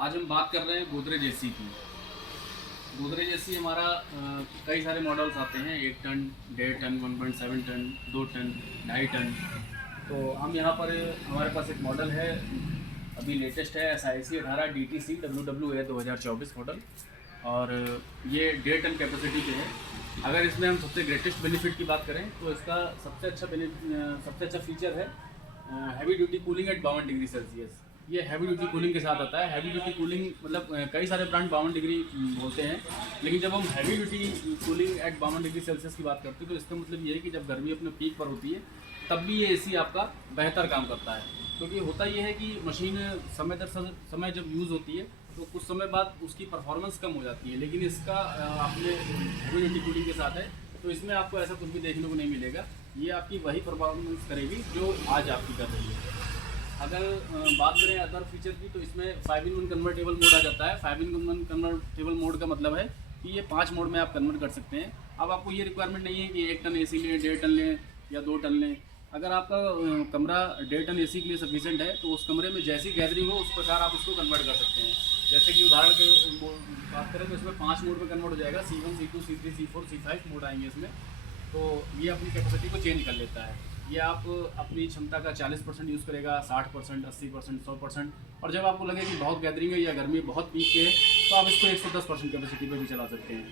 आज हम बात कर रहे हैं गोदरेज एसी की। गोदरेज एसी हमारा कई सारे मॉडल्स आते हैं, 1 ton, 1.5 ton, 1.7 ton, 2 ton, 2.5 ton. तो हम यहाँ पर हमारे पास एक मॉडल है, अभी लेटेस्ट है SIC 18 DTC WWA 2024 मॉडल, और ये 1.5 टन कैपेसिटी पे है। अगर इसमें हम सबसे ग्रेटेस्ट बेनिफिट की बात करें तो इसका सबसे अच्छा फीचर है heavy duty cooling at 52 degree Celsius. ये हैवी ड्यूटी कूलिंग के साथ आता है। हैवी ड्यूटी कूलिंग मतलब कई सारे ब्रांड 52 डिग्री बोलते हैं, लेकिन जब हम heavy duty cooling at 52 degree Celsius की बात करते हैं तो इसका मतलब ये है कि जब गर्मी अपने पीक पर होती है तब भी ये एसी आपका बेहतर काम करता है। क्योंकि होता ये है कि मशीन समय दर समय जब यूज़ होती है तो कुछ समय बाद उसकी परफॉर्मेंस कम हो जाती है, लेकिन इसका आपने हैवी ड्यूटी कूलिंग के साथ है तो इसमें आपको ऐसा कुछ भी देखने को नहीं मिलेगा। ये आपकी वही परफॉर्मेंस करेगी जो आज आपकी कर रही है। अगर बात करें अदर फीचर की तो इसमें 5-in-1 कन्वर्टेबल मोड आ जाता है। 5-in-1 कन्वर्टेबल मोड का मतलब है कि ये 5 मोड में आप कन्वर्ट कर सकते हैं। अब आपको ये रिक्वायरमेंट नहीं है कि 1 टन एसी लें, 1.5 टन लें या 2 टन लें। अगर आपका कमरा 1.5 टन एसी के लिए सफिशेंट है तो उस कमरे में जैसी गैदरिंग हो उस प्रकार आप उसको कन्वर्ट कर सकते हैं। जैसे कि उदाहरण के बात करें तो इसमें 5 मोड में कन्वर्ट हो जाएगा, C1, C2, C3, C4, C5 mode आएंगे इसमें। तो ये अपनी कैपेसिटी को चेंज कर लेता है। ये आप अपनी क्षमता का 40% यूज़ करेगा, 60%, 80%, 100%। और जब आपको लगे कि बहुत गैदरिंग है या गर्मी बहुत पीक पे है तो आप इसको 110% कैपेसिटी पे भी चला सकते हैं।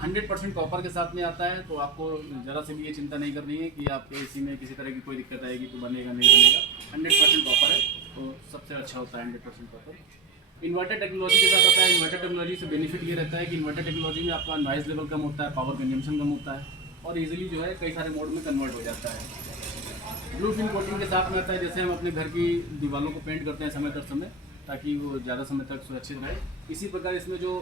100% कॉपर के साथ में आता है, तो आपको ज़रा से भी ये चिंता नहीं करनी है कि आपके एसी में किसी तरह की कोई दिक्कत आएगी तो बनेगा नहीं बनेगा। 100% कॉपर है तो सबसे अच्छा होता है 100% कॉपर। इन्वर्टर टेक्नोलॉजी के साथ आता है। इन्वर्टर टेक्नोलॉजी से बेनिफिट ये रहता है कि इन्वर्टर टेक्नोलॉजी में आपका नॉइज़ लेवल कम होता है, पावर कंजम्पशन कम होता है और इजीली जो है कई सारे मोड में कन्वर्ट हो जाता है। ब्लू फिल्म कोटिंग के साथ में आता है। जैसे हम अपने घर की दीवारों को पेंट करते हैं समय दर समय ताकि वो ज़्यादा समय तक सुरक्षित रहे, इसी प्रकार इसमें जो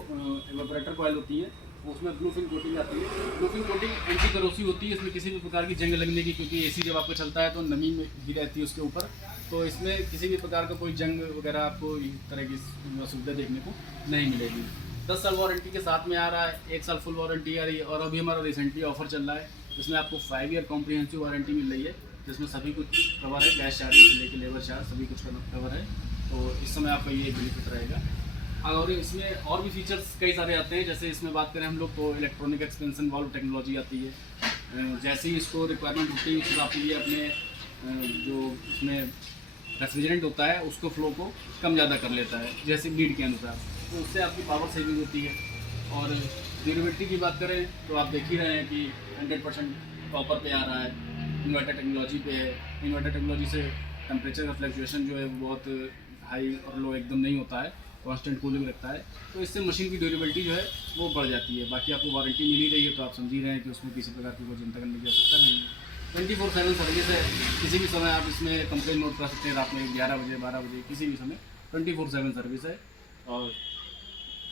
एवापोरेटर कॉइल होती है उसमें ब्लू फिल्म कोटिंग आती है। Blue film coating anti corrosive होती है, इसमें किसी भी प्रकार की जंग लगने की, क्योंकि एसी जब आपको चलता है तो नमी में भी रहती है उसके ऊपर, तो इसमें किसी भी प्रकार का कोई जंग वगैरह आपको इस तरह की सुविधा देखने को नहीं मिलेगी। 10 साल वारंटी के साथ में आ रहा है, 1 साल फुल वारंटी आ रही है, और अभी हमारा रिसेंटली ऑफर चल रहा है जिसमें आपको 5 ईयर कॉम्प्रिहेंसिव वारंटी मिल रही है, जिसमें सभी कुछ कवर है, गैस चार्जिंग से लेकर लेबर चार्ज सभी कुछ कवर है। तो इस समय आपका ये बेनिफिट रहेगा। और इसमें और भी फीचर्स कई सारे आते हैं। जैसे इसमें बात करें हम लोग तो इलेक्ट्रॉनिक एक्सपेंशन वाल्व टेक्नोलॉजी आती है। जैसे ही इसको रिक्वायरमेंट होती है उस हिसाब से ये अपने जो इसमें रेफ्रिजरेंट होता है उसको फ्लो को कम ज़्यादा कर लेता है जैसे नीड के अनुसार, तो उससे आपकी पावर सेविंग होती है। और ड्यूरेबिलिटी की बात करें तो आप देख ही रहे हैं कि 100% कॉपर पे आ रहा है, इन्वर्टर टेक्नोलॉजी पे है। इन्वर्टर टेक्नोलॉजी से टेम्परेचर का फ्लक्चुएशन जो है वो बहुत हाई और लो एकदम नहीं होता है, कांस्टेंट कूलिंग रखता है, तो इससे मशीन की ड्यूरेबिलिटी जो है वो बढ़ जाती है। बाकी आपको वारंटी मिली रही है तो आप समझ ही रहे हैं कि उसमें किसी प्रकार की कोई चिंता करने की आवश्यकता नहीं है। 24/7 सर्विस है। किसी भी समय आप इसमें कंप्लेन नोट कर सकते हैं, रात में 11 बजे 12 बजे किसी भी समय 24/7 सर्विस है। और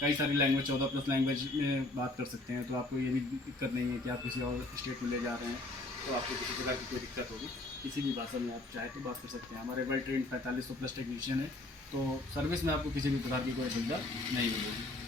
कई सारी लैंग्वेज 14+ लैंग्वेज में बात कर सकते हैं, तो आपको ये भी दिक्कत नहीं है कि आप किसी और स्टेट में ले जा रहे हैं तो आपको किसी प्रकार की कोई दिक्कत होगी। किसी भी भाषा में आप चाहे तो बात कर सकते हैं। हमारे वेल ट्रेंड 4500+ टेक्नीशियन है, तो सर्विस में आपको किसी भी प्रकार की कोई सुविधा नहीं मिलेगी।